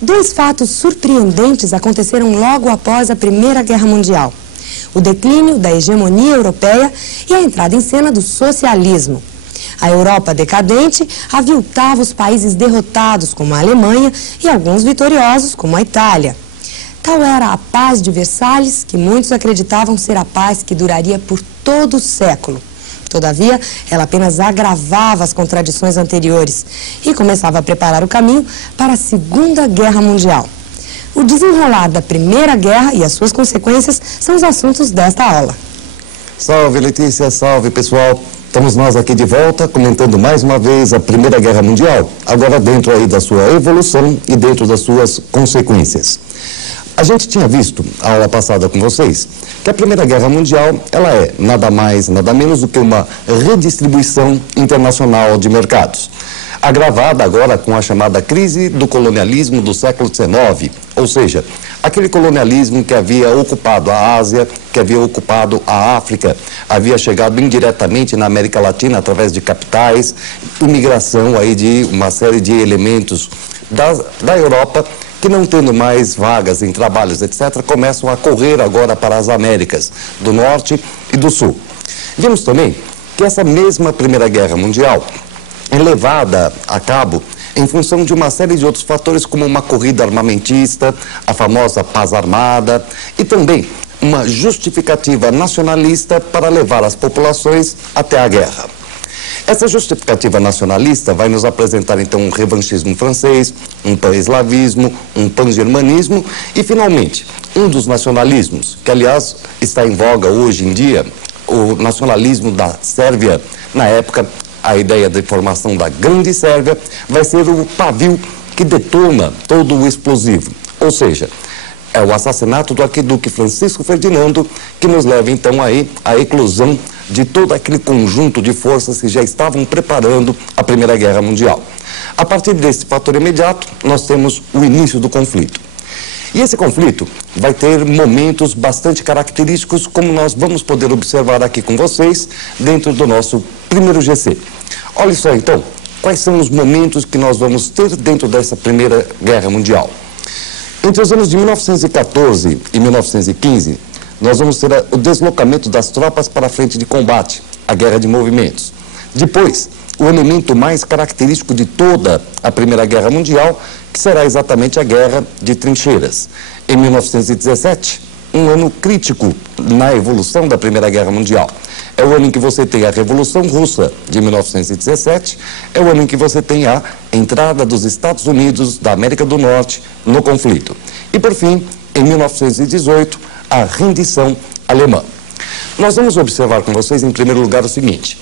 Dois fatos surpreendentes aconteceram logo após a Primeira Guerra Mundial: o declínio da hegemonia europeia e a entrada em cena do socialismo. A Europa decadente aviltava os países derrotados, como a Alemanha, e alguns vitoriosos, como a Itália. Tal era a paz de Versalhes, que muitos acreditavam ser a paz que duraria por todo o século. Todavia, ela apenas agravava as contradições anteriores e começava a preparar o caminho para a Segunda Guerra Mundial. O desenrolar da Primeira Guerra e as suas consequências são os assuntos desta aula. Salve, Letícia, salve, pessoal. Estamos nós aqui de volta, comentando mais uma vez a Primeira Guerra Mundial, agora dentro aí da sua evolução e dentro das suas consequências. A gente tinha visto, a aula passada com vocês, que a Primeira Guerra Mundial, ela é nada mais, nada menos do que uma redistribuição internacional de mercados, agravada agora com a chamada crise do colonialismo do século XIX, ou seja, aquele colonialismo que havia ocupado a Ásia, que havia ocupado a África, havia chegado indiretamente na América Latina através de capitais, imigração aí de uma série de elementos da Europa, que não tendo mais vagas em trabalhos, etc., começam a correr agora para as Américas, do Norte e do Sul. Vimos também que essa mesma Primeira Guerra Mundial é levada a cabo em função de uma série de outros fatores, como uma corrida armamentista, a famosa paz armada, e também uma justificativa nacionalista para levar as populações até a guerra. Essa justificativa nacionalista vai nos apresentar, então, um revanchismo francês, um pan-eslavismo, um pan-germanismo e, finalmente, um dos nacionalismos, que, aliás, está em voga hoje em dia, o nacionalismo da Sérvia. Na época, a ideia de formação da Grande Sérvia vai ser o pavio que detona todo o explosivo. Ou seja, é o assassinato do arquiduque Francisco Ferdinando que nos leva, então, aí à eclosão de todo aquele conjunto de forças que já estavam preparando a Primeira Guerra Mundial. A partir desse fator imediato, nós temos o início do conflito. E esse conflito vai ter momentos bastante característicos, como nós vamos poder observar aqui com vocês, dentro do nosso primeiro GC. Olha só, então, quais são os momentos que nós vamos ter dentro dessa Primeira Guerra Mundial. Entre os anos de 1914 e 1915, nós vamos ter o deslocamento das tropas para a frente de combate, a guerra de movimentos. Depois, o elemento mais característico de toda a Primeira Guerra Mundial, que será exatamente a guerra de trincheiras. Em 1917, um ano crítico na evolução da Primeira Guerra Mundial. É o ano em que você tem a Revolução Russa de 1917, é o ano em que você tem a entrada dos Estados Unidos, da América do Norte, no conflito. E, por fim, em 1918, a rendição alemã. Nós vamos observar com vocês, em primeiro lugar, o seguinte: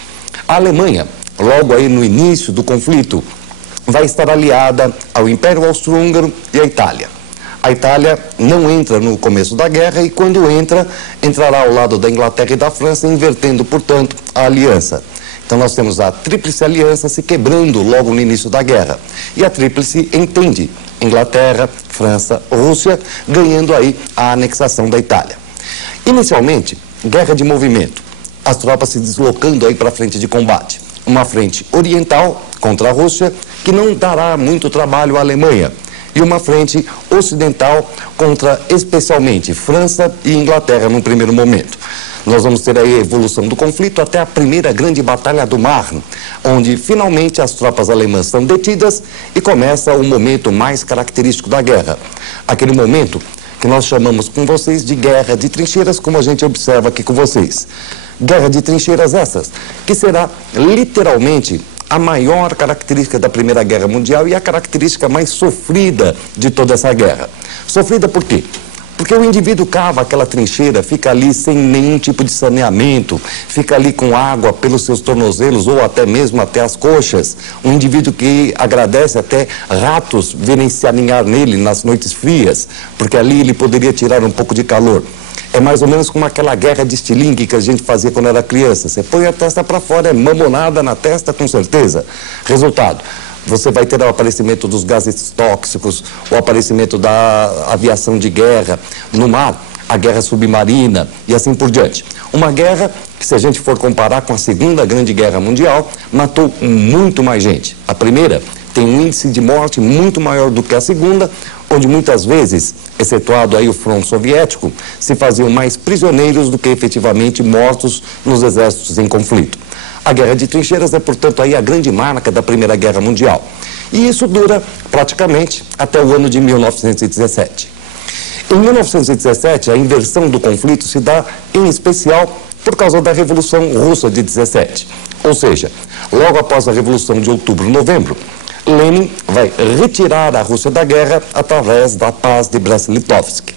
a Alemanha, logo aí no início do conflito, vai estar aliada ao Império Austro-Húngaro e à Itália. A Itália não entra no começo da guerra e, quando entra, entrará ao lado da Inglaterra e da França, invertendo, portanto, a aliança. Então nós temos a Tríplice Aliança se quebrando logo no início da guerra. E a Tríplice entende Inglaterra, França, Rússia, ganhando aí a anexação da Itália. Inicialmente, guerra de movimento. As tropas se deslocando aí para a frente de combate. Uma frente oriental contra a Rússia, que não dará muito trabalho à Alemanha. E uma frente ocidental contra, especialmente, França e Inglaterra, num primeiro momento. Nós vamos ter aí a evolução do conflito até a primeira grande batalha do Marne, onde finalmente as tropas alemãs são detidas e começa o momento mais característico da guerra. Aquele momento que nós chamamos com vocês de guerra de trincheiras, como a gente observa aqui com vocês. Guerra de trincheiras essas, que será literalmente a maior característica da Primeira Guerra Mundial e a característica mais sofrida de toda essa guerra. Sofrida por quê? Porque o indivíduo cava aquela trincheira, fica ali sem nenhum tipo de saneamento, fica ali com água pelos seus tornozelos ou até mesmo até as coxas. Um indivíduo que agradece até ratos virem se aninhar nele nas noites frias, porque ali ele poderia tirar um pouco de calor. É mais ou menos como aquela guerra de estilingue que a gente fazia quando era criança. Você põe a testa para fora, é mamonada na testa com certeza. Resultado: você vai ter o aparecimento dos gases tóxicos, o aparecimento da aviação de guerra no mar, a guerra submarina e assim por diante. Uma guerra que, se a gente for comparar com a Segunda Grande Guerra Mundial, matou muito mais gente. A primeira tem um índice de morte muito maior do que a segunda, onde muitas vezes, excetuado aí o fronte soviético, se faziam mais prisioneiros do que efetivamente mortos nos exércitos em conflito. A Guerra de Trincheiras é, portanto, aí a grande marca da Primeira Guerra Mundial. E isso dura praticamente até o ano de 1917. Em 1917, a inversão do conflito se dá, em especial, por causa da Revolução Russa de 17. Ou seja, logo após a Revolução de Outubro-Novembro, Lenin vai retirar a Rússia da guerra através da Paz de Brest-Litovsk.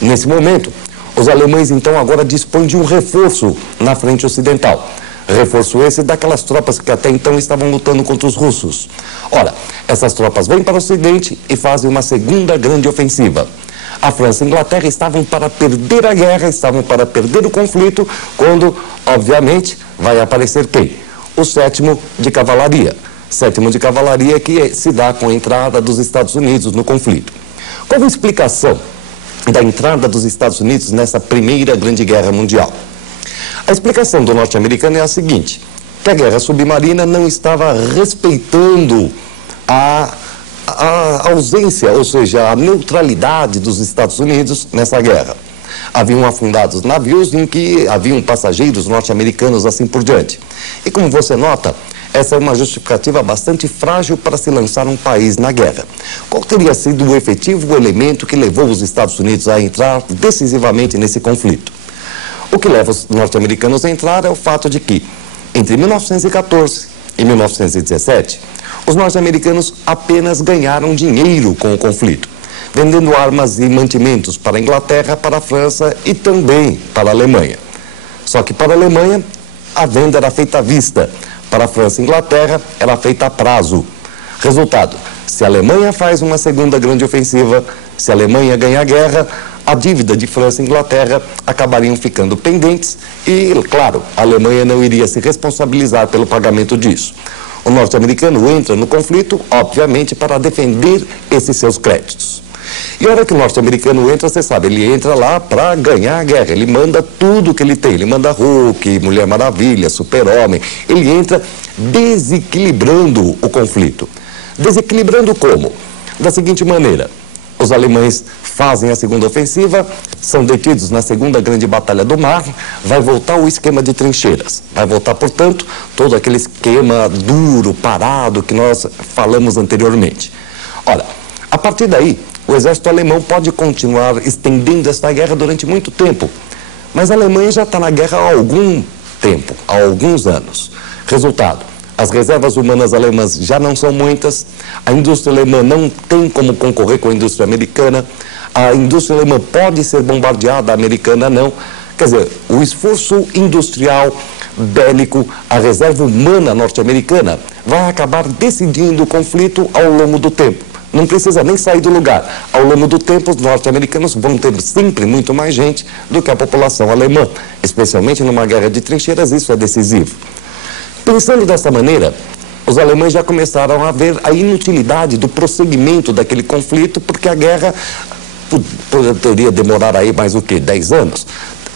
Nesse momento, os alemães então agora dispõem de um reforço na frente ocidental. Reforço esse daquelas tropas que até então estavam lutando contra os russos. Ora, essas tropas vêm para o ocidente e fazem uma segunda grande ofensiva. A França e a Inglaterra estavam para perder a guerra, estavam para perder o conflito, quando, obviamente, vai aparecer quem? O 7º de Cavalaria. 7º de Cavalaria que se dá com a entrada dos Estados Unidos no conflito. Qual a explicação da entrada dos Estados Unidos nessa Primeira Grande Guerra Mundial? A explicação do norte-americano é a seguinte, que a guerra submarina não estava respeitando a ausência, ou seja, a neutralidade dos Estados Unidos nessa guerra. Haviam afundados navios em que haviam passageiros norte-americanos assim por diante. E como você nota, essa é uma justificativa bastante frágil para se lançar um país na guerra. Qual teria sido o efetivo elemento que levou os Estados Unidos a entrar decisivamente nesse conflito? O que leva os norte-americanos a entrar é o fato de que, entre 1914 e 1917, os norte-americanos apenas ganharam dinheiro com o conflito, vendendo armas e mantimentos para a Inglaterra, para a França e também para a Alemanha. Só que para a Alemanha, a venda era feita à vista. Para a França e Inglaterra, era feita a prazo. Resultado, se a Alemanha faz uma segunda grande ofensiva, se a Alemanha ganha a guerra, a dívida de França e Inglaterra acabariam ficando pendentes e, claro, a Alemanha não iria se responsabilizar pelo pagamento disso. O norte-americano entra no conflito, obviamente, para defender esses seus créditos. E a hora que o norte-americano entra, você sabe, ele entra lá para ganhar a guerra. Ele manda tudo que ele tem. Ele manda Hulk, Mulher Maravilha, Super-Homem. Ele entra desequilibrando o conflito. Desequilibrando como? Da seguinte maneira. Os alemães fazem a segunda ofensiva, são detidos na segunda grande batalha do mar, vai voltar o esquema de trincheiras. Vai voltar, portanto, todo aquele esquema duro, parado, que nós falamos anteriormente. Ora, a partir daí, o exército alemão pode continuar estendendo esta guerra durante muito tempo. Mas a Alemanha já está na guerra há algum tempo, há alguns anos. Resultado, as reservas humanas alemãs já não são muitas, a indústria alemã não tem como concorrer com a indústria americana, a indústria alemã pode ser bombardeada, a americana não. Quer dizer, o esforço industrial, bélico, a reserva humana norte-americana vai acabar decidindo o conflito ao longo do tempo. Não precisa nem sair do lugar. Ao longo do tempo, os norte-americanos vão ter sempre muito mais gente do que a população alemã. Especialmente numa guerra de trincheiras, isso é decisivo. Pensando dessa maneira, os alemães já começaram a ver a inutilidade do prosseguimento daquele conflito, porque a guerra poderia demorar aí mais o quê? 10 anos?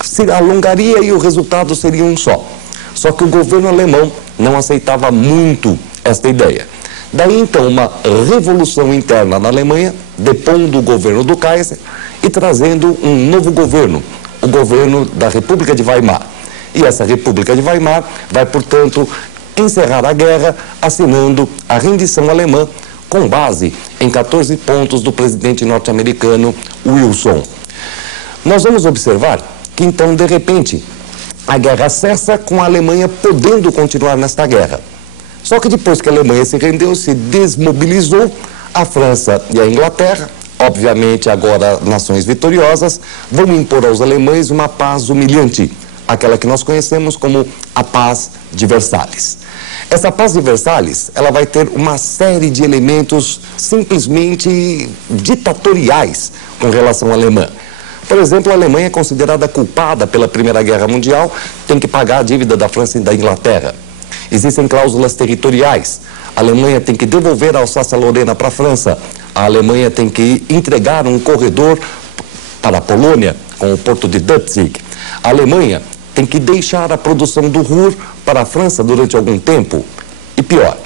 Se alongaria e o resultado seria um só. Só que o governo alemão não aceitava muito esta ideia. Daí então uma revolução interna na Alemanha, depondo o governo do Kaiser e trazendo um novo governo, o governo da República de Weimar. E essa República de Weimar vai, portanto, encerrar a guerra assinando a rendição alemã com base em 14 pontos do presidente norte-americano Wilson. Nós vamos observar que então, de repente, a guerra cessa com a Alemanha podendo continuar nesta guerra. Só que depois que a Alemanha se rendeu, se desmobilizou, a França e a Inglaterra, obviamente agora nações vitoriosas, vão impor aos alemães uma paz humilhante, aquela que nós conhecemos como a Paz de Versalhes. Essa Paz de Versalhes, ela vai ter uma série de elementos simplesmente ditatoriais com relação à Alemanha. Por exemplo, a Alemanha é considerada culpada pela Primeira Guerra Mundial, tem que pagar a dívida da França e da Inglaterra. Existem cláusulas territoriais. A Alemanha tem que devolver a Alsácia-Lorena para a França. A Alemanha tem que entregar um corredor para a Polônia, com o porto de Danzig. A Alemanha tem que deixar a produção do Ruhr para a França durante algum tempo. E pior,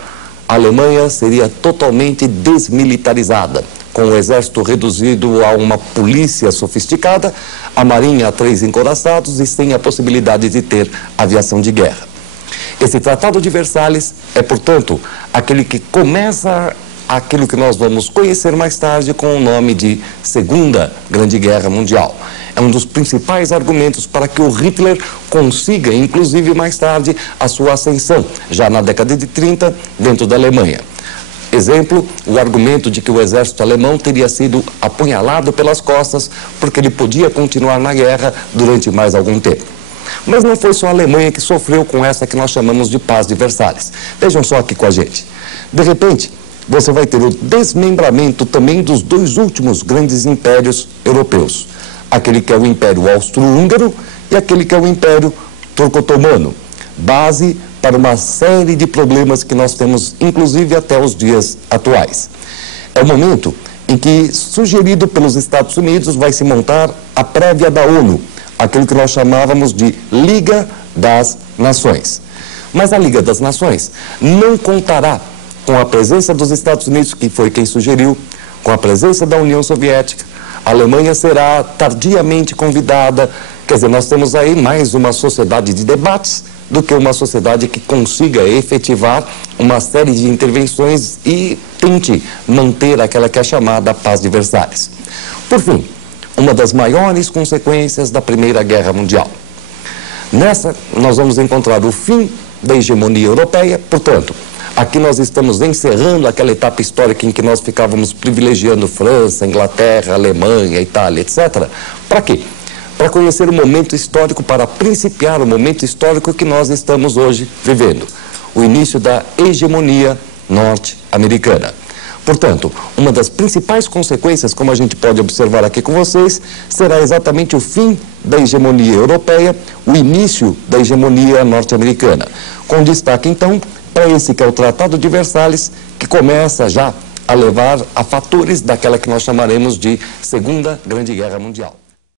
a Alemanha seria totalmente desmilitarizada, com o exército reduzido a uma polícia sofisticada, a marinha a 3 encoraçados e sem a possibilidade de ter aviação de guerra. Esse Tratado de Versalhes é, portanto, aquele que começa aquilo que nós vamos conhecer mais tarde com o nome de Segunda Grande Guerra Mundial. É um dos principais argumentos para que o Hitler consiga, inclusive mais tarde, a sua ascensão, já na década de 30, dentro da Alemanha. Exemplo, o argumento de que o exército alemão teria sido apunhalado pelas costas porque ele podia continuar na guerra durante mais algum tempo. Mas não foi só a Alemanha que sofreu com essa que nós chamamos de Paz de Versalhes. Vejam só aqui com a gente. De repente, você vai ter o desmembramento também dos 2 últimos grandes impérios europeus. Aquele que é o Império Austro-Húngaro e aquele que é o Império Turco-Otomano. Base para uma série de problemas que nós temos, inclusive até os dias atuais. É o momento em que, sugerido pelos Estados Unidos, vai se montar a prévia da ONU, aquilo que nós chamávamos de Liga das Nações. Mas a Liga das Nações não contará com a presença dos Estados Unidos, que foi quem sugeriu, com a presença da União Soviética. A Alemanha será tardiamente convidada. Quer dizer, nós temos aí mais uma sociedade de debates do que uma sociedade que consiga efetivar uma série de intervenções e tente manter aquela que é chamada Paz de Versalhes. Por fim, uma das maiores consequências da Primeira Guerra Mundial. Nessa, nós vamos encontrar o fim da hegemonia europeia, portanto, aqui nós estamos encerrando aquela etapa histórica em que nós ficávamos privilegiando França, Inglaterra, Alemanha, Itália, etc. Para quê? Para conhecer o momento histórico, para principiar o momento histórico que nós estamos hoje vivendo. O início da hegemonia norte-americana. Portanto, uma das principais consequências, como a gente pode observar aqui com vocês, será exatamente o fim da hegemonia europeia, o início da hegemonia norte-americana. Com destaque, então, para esse que é o Tratado de Versalhes, que começa já a levar a fatores daquela que nós chamaremos de Segunda Grande Guerra Mundial.